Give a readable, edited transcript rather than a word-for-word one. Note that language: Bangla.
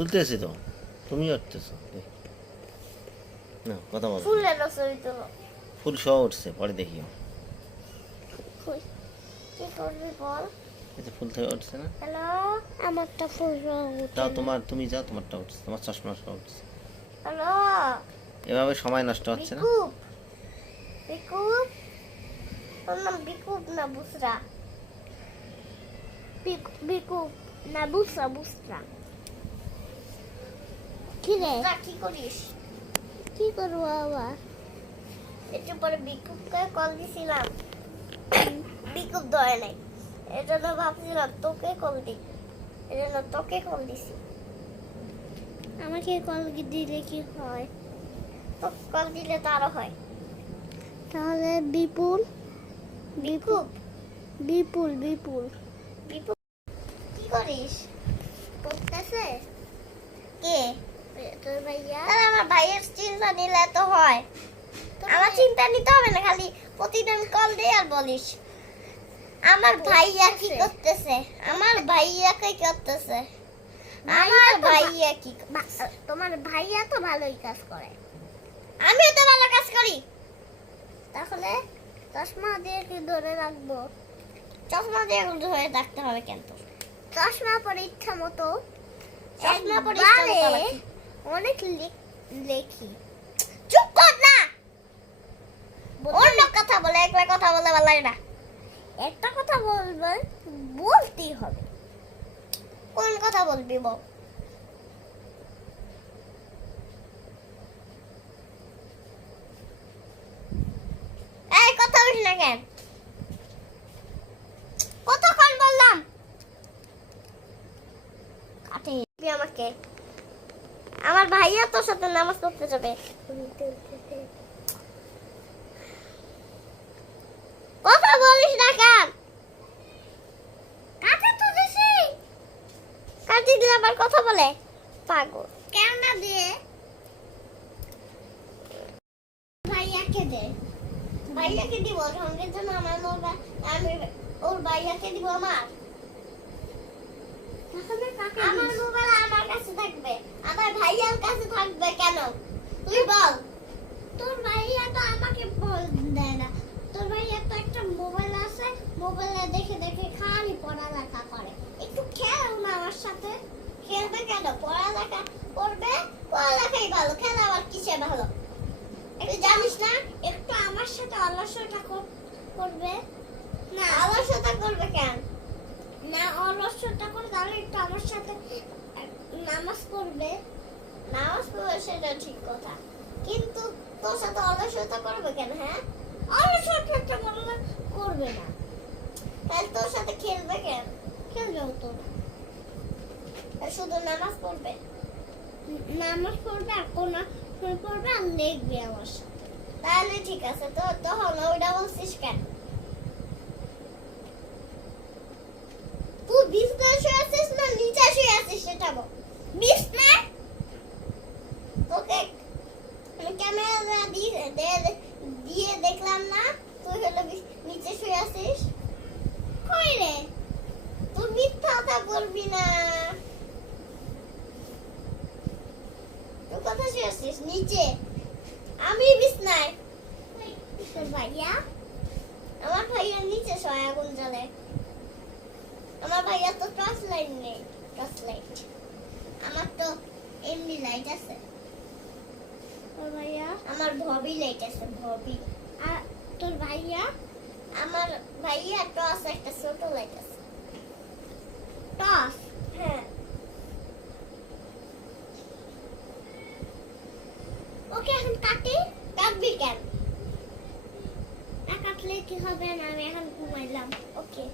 তুলতেছি তো, তুমি উঠতেছো না, কথা বলো। ফুলের রসই তো ফুল সহ উঠছে, পরে দেখিও। কি করবি বল? এই যে ফুল থেকে উঠছে না, হ্যালো, আমারটা ফুল তাও তোমার, তুমি যাও, তোমারটা উঠছে, তোমার চশমা সহ উঠছে। হ্যালো এভাবে সময় নষ্ট হচ্ছে না। বিকুপ, বিকুপ, তোর নাম বিকুপ না বুসরা? বিকুপ না বুসরা? বুসরা কি রে? কি করিস? কি করবো আবার? একটু পরে বিকুপকে কল দিছিলাম, বিকুপ ধরে নাই, এজন্য ভাবছিলাম তোকে কল দিই, এজন্য তোকে কল দিছি। আমাকে কল দিলে কি হয়? তো কল দিলে তো আরো হয়। তাহলে বিপুল, বিকুপ, বিপুল, বিপুল, বিপুল কি করিস? পড়তেছে কে? তোর ভাইয়া? আরে আমার ভাইয়ের চিন্তা নিলে তো হয়, আমার চিন্তা নিতে হবে না, খালি প্রতিদিন কল দিয়ে আর বলিস আমার ভাইয়া কি করতেছে, আমার ভাইয়া কি করতেছে, আমার ভাইয়া কি। তোমার ভাইয়া তো ভালোই কাজ করে, আমিও তো ভালো কাজ করি। তাহলে চশমা দিয়ে কি ধরে রাখবো? চশমা দিয়ে ধরে রাখতে হবে কেন? তো চশমা পরে ইচ্ছা মতো, চশমা পরে ইচ্ছা মতো অনেক লেখি। চুপ কর না, অন্য কথা বলে, একটা কথা বলে ভালো লাগে না। একটা কথা বলবে, বলতেই হবে। কোন কথা বলবি বল? এই কথা বলিস না কেন? কতক্ষণ বললাম? কাটে আমাকে, আমার ভাইয়া তোর সাথে নামাজ পড়তে যাবে। কথা বলিস না কেন? কাটে তো দিছি, কাটে দিলে আবার কথা বলে পাগল। কেন না দিয়ে ভাইয়াকে দে, ভাইয়াকে দিব সঙ্গের জন্য, আমার আমি ওর ভাইয়াকে দিব। আমার আমার মোবাইল আমার কাছে থাকবে, আমার ভাইয়ার কাছে থাকবে কেন তুই বল? তোর ভাইয়া তো আমাকে বল দেয় না, তোর ভাইয়া তো একটা মোবাইল আছে, মোবাইলে দেখে দেখে খালি পড়ালেখা করে। একটু খেল না আমার সাথে। খেলবে কেন? পড়ালেখা করবে, পড়ালেখাই ভালো, খেলা আবার কিসে ভালো? একটু জানিস না, একটু আমার সাথে অলসতা করবে না। অলসতা করবে কেন? না অলসতা করে, তাহলে একটু আমার সাথে নামাজ পড়বে। নামাজ পড়বে সেটা ঠিক কথা, কিন্তু তোর সাথে অলসতা করবে কেন? হ্যাঁ, অলসতা করবে না, তাহলে তোর সাথে খেলবে কেন? খেলবেও তো না, শুধু নামাজ পড়বে। নামাজ পড়বে আর কোন পড়বে আর লিখবে আমার সাথে, তাহলে ঠিক আছে। তো তখন ওইটা বলছিস কেন? তুই বিছনায় শুয়ে আছিস না নিচে শুয়ে আছিস সেটা বল। বিছনায়? তোকে আমি ক্যামেরা দিয়ে দেখলাম না তুই হলো নিচে শুয়ে আছিস। কই রে, তুই মিথ্যা কথা বলবি না। তুই কথা শুয়ে আছিস নিচে, আমি বিছনায়। তোর ভাইয়া? আমার ভাইয়া নিচে শোয় আগুন জ্বলে। আমার ভাইয়া তো টর্চ লাইট নেই, টর্চ লাইট। আমার তো এমনি লাইট আছে। তোর ভাইয়া? আমার ভবি লাইট আছে, ভবি। আর তোর ভাইয়া? আমার ভাইয়া টর্চ একটা ছোট লাইট আছে। টর্চ? হ্যাঁ। ওকে এখন কাটি। কাটবি কেন? না কাটলে কি হবে না, আমি এখন ঘুমাইলাম। ওকে।